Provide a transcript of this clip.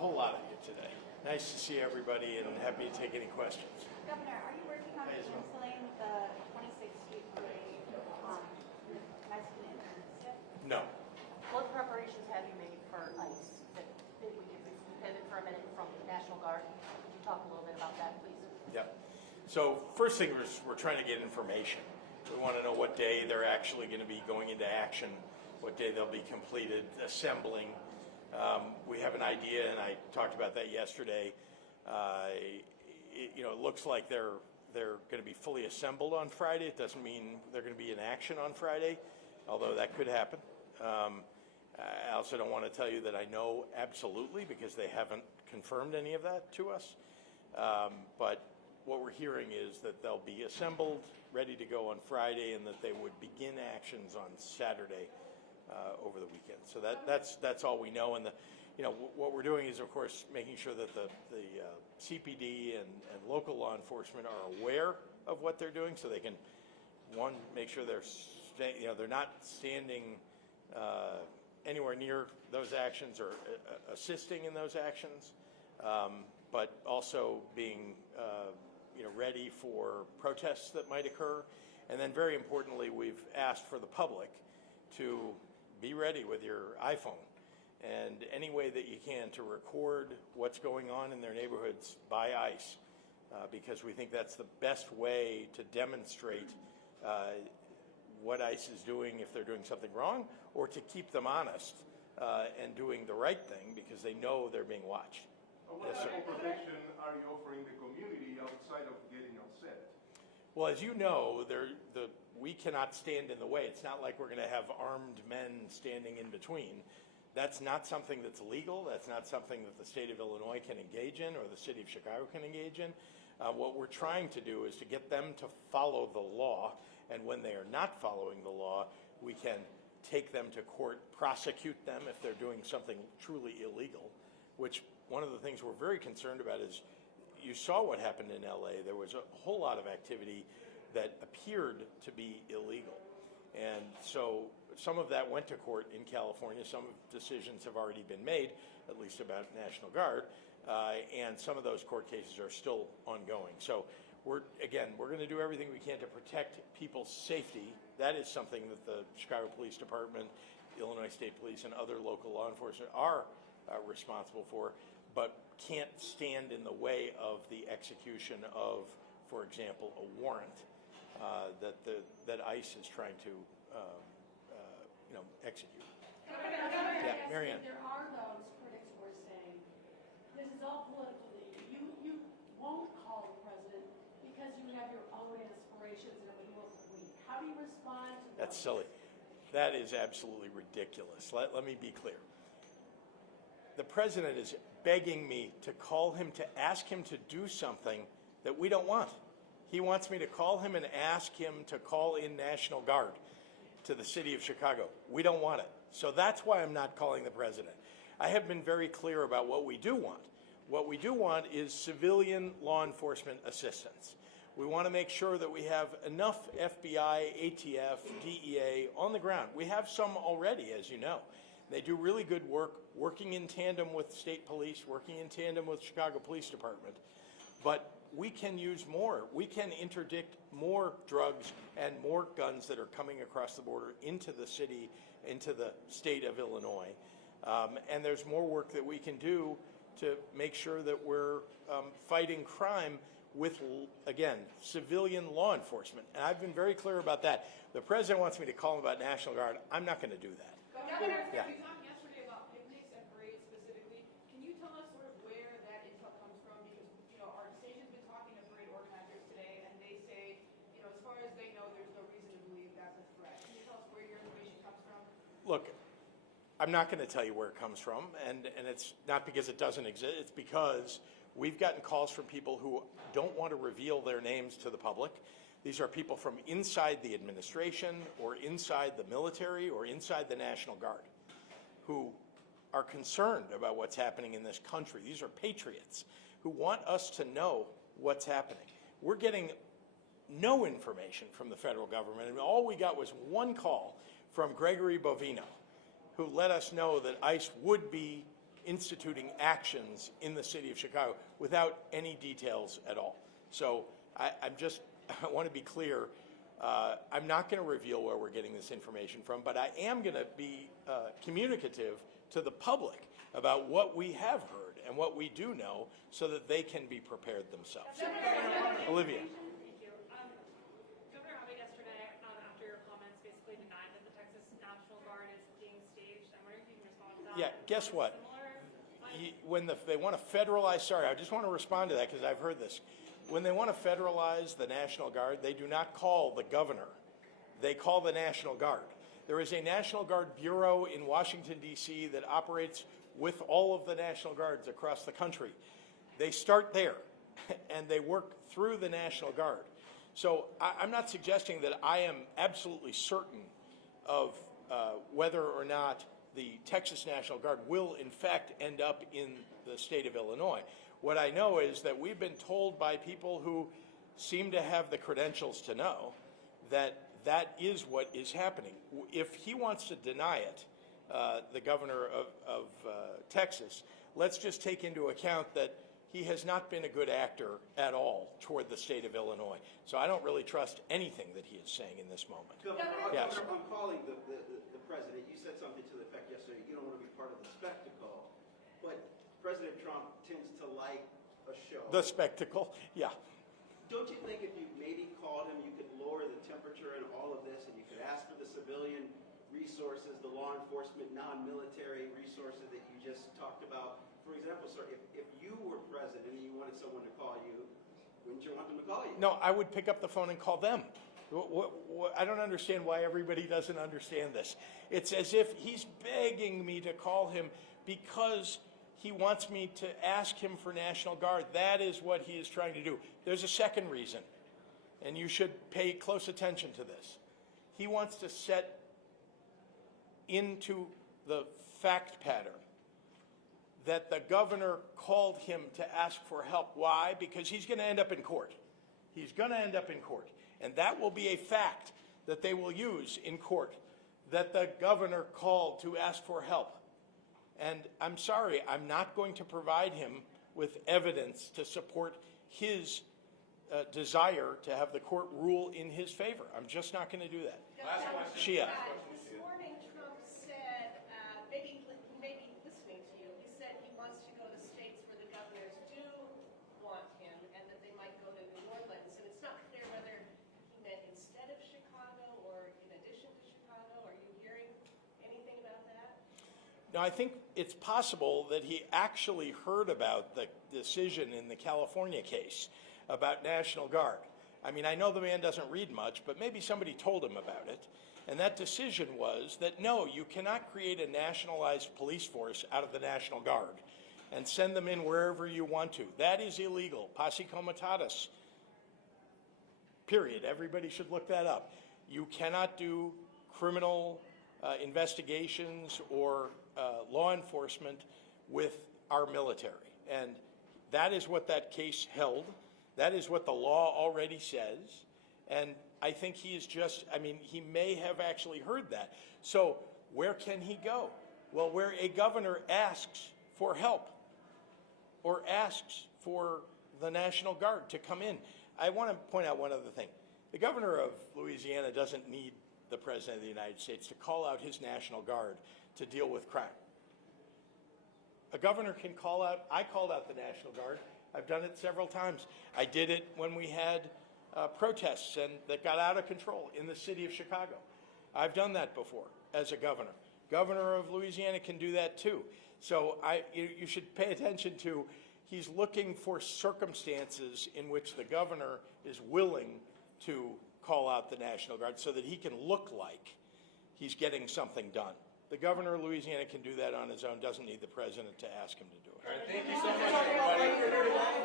whole lot of you today. Nice to see everybody and happy to take any questions. Governor, are you working on canceling the 26th Street parade Mexican Independence Day? No. What preparations have you made for ICE? If we could pivot for a minute from the National Guard, could you talk a little bit about that, please? Yep. So first thing is we're trying to get information. We want to know what day they're actually going to be going into action, what day they'll be completed assembling. We have an idea, and I talked about that yesterday. It looks like they're going to be fully assembled on Friday. It doesn't mean they're going to be in action on Friday, although that could happen. I also don't want to tell you that I know absolutely because they haven't confirmed any of that to us. But what we're hearing is that they'll be assembled, ready to go on Friday, and that they would begin actions on Saturday over the weekend. So that's all we know. And what we're doing is, of course, making sure that the CPD and local law enforcement are aware of what they're doing, so they can, one, make sure they're not standing anywhere near those actions or assisting in those actions, but also being ready for protests that might occur. And then very importantly, we've asked for the public to be ready with your iPhone and any way that you can to record what's going on in their neighborhoods by ICE, because we think that's the best way to demonstrate what ICE is doing if they're doing something wrong, or to keep them honest and doing the right thing because they know they're being watched. What type of protection are you offering the community outside of getting upset? Well, as you know, we cannot stand in the way. It's not like we're going to have armed men standing in between. That's not something that's legal. That's not something that the state of Illinois can engage in or the city of Chicago can engage in. What we're trying to do is to get them to follow the law, and when they are not following the law, we can take them to court, prosecute them if they're doing something truly illegal, which one of the things we're very concerned about is, you saw what happened in LA. There was a whole lot of activity that appeared to be illegal. And so some of that went to court in California. Some decisions have already been made, at least about National Guard, and some of those court cases are still ongoing. So we're going to do everything we can to protect people's safety. That is something that the Chicago Police Department, Illinois State Police, and other local law enforcement are responsible for, but can't stand in the way of the execution of, for example, a warrant that ICE is trying to execute. Yeah, Marianne. There are those critics who are saying this is all political. You won't call the president because you have your own aspirations and it would look weak. How do you respond to that? That's silly. That is absolutely ridiculous. Let me be clear. The president is begging me to call him to ask him to do something that we don't want. He wants me to call him and ask him to call in National Guard to the city of Chicago. We don't want it. So that's why I'm not calling the president. I have been very clear about what we do want. What we do want is civilian law enforcement assistance. We want to make sure that we have enough FBI, ATF, DEA on the ground. We have some already, as you know. They do really good work, working in tandem with state police, working in tandem with Chicago Police Department. But we can use more. We can interdict more drugs and more guns that are coming across the border into the city, into the state of Illinois. And there's more work that we can do to make sure that we're fighting crime with, again, civilian law enforcement. And I've been very clear about that. The president wants me to call him about National Guard. I'm not going to do that. Governor, Yeah. we talked yesterday about picnics and parades specifically. Can you tell us sort of where that intel comes from? Because, our station's been talking to parade organizers today, and they say, as far as they know, there's no reason to believe that's a threat. Can you tell us where your information comes from? Look, I'm not going to tell you where it comes from, and it's not because it doesn't exist. It's because we've gotten calls from people who don't want to reveal their names to the public. These are people from inside the administration or inside the military or inside the National Guard who are concerned about what's happening in this country. These are patriots who want us to know what's happening. We're getting no information from the federal government, and all we got was one call from Gregory Bovino, who let us know that ICE would be instituting actions in the city of Chicago without any details at all. So I want to be clear. I'm not going to reveal where we're getting this information from, but I am going to be communicative to the public about what we have heard and what we do know so that they can be prepared themselves. Olivia. Thank you. Governor Abbott yesterday, after your comments, basically denied that the Texas National Guard is being staged. I'm wondering if you can respond to that. Yeah, guess what? When they want to federalize, sorry, I just want to respond to that because I've heard this. When they want to federalize the National Guard, they do not call the governor. They call the National Guard. There is a National Guard Bureau in Washington, D.C. that operates with all of the National Guards across the country. They start there, and they work through the National Guard. So I'm not suggesting that I am absolutely certain of whether or not the Texas National Guard will, in fact, end up in the state of Illinois. What I know is that we've been told by people who seem to have the credentials to know that that is what is happening. If he wants to deny it, the governor of Texas, let's just take into account that he has not been a good actor at all toward the state of Illinois. So I don't really trust anything that he is saying in this moment. Governor, Yes. I'm calling the president. You said something to the effect yesterday, you don't want to be part of the spectacle. But President Trump tends to like a show. The spectacle, yeah. Don't you think if you maybe called him, you could lower the temperature in all of this, and you could ask for the civilian resources, the law enforcement, non-military resources that you just talked about? For example, sir, if you were president and you wanted someone to call you, wouldn't you want them to call you? No, I would pick up the phone and call them. I don't understand why everybody doesn't understand this. It's as if he's begging me to call him because he wants me to ask him for National Guard. That is what he is trying to do. There's a second reason, and you should pay close attention to this. He wants to set into the fact pattern that the governor called him to ask for help. Why? Because he's going to end up in court. He's going to end up in court. And that will be a fact that they will use in court, that the governor called to ask for help. And I'm sorry, I'm not going to provide him with evidence to support his desire to have the court rule in his favor. I'm just not going to do that. Shia. This morning, Trump said, maybe listening to you, he said he wants to go to states where the governors do want him and that they might go to New Orleans. And it's not clear whether he meant instead of Chicago or in addition to Chicago. Are you hearing anything about that? Now, I think it's possible that he actually heard about the decision in the California case about National Guard. I mean, I know the man doesn't read much, but maybe somebody told him about it. And that decision was that, no, you cannot create a nationalized police force out of the National Guard and send them in wherever you want to. That is illegal. Posse comitatus. Period. Everybody should look that up. You cannot do criminal investigations or law enforcement with our military. And that is what that case held. That is what the law already says. And I think he is just, I mean, he may have actually heard that. So where can he go? Well, where a governor asks for help or asks for the National Guard to come in. I want to point out one other thing. The governor of Louisiana doesn't need the President of the United States to call out his National Guard to deal with crime. A governor can call out, I called out the National Guard. I've done it several times. I did it when we had protests that got out of control in the city of Chicago. I've done that before as a governor. Governor of Louisiana can do that too. So you should pay attention to, he's looking for circumstances in which the governor is willing to call out the National Guard so that he can look like he's getting something done. The governor of Louisiana can do that on his own, doesn't need the president to ask him to do it. All right, thank you so much, everybody.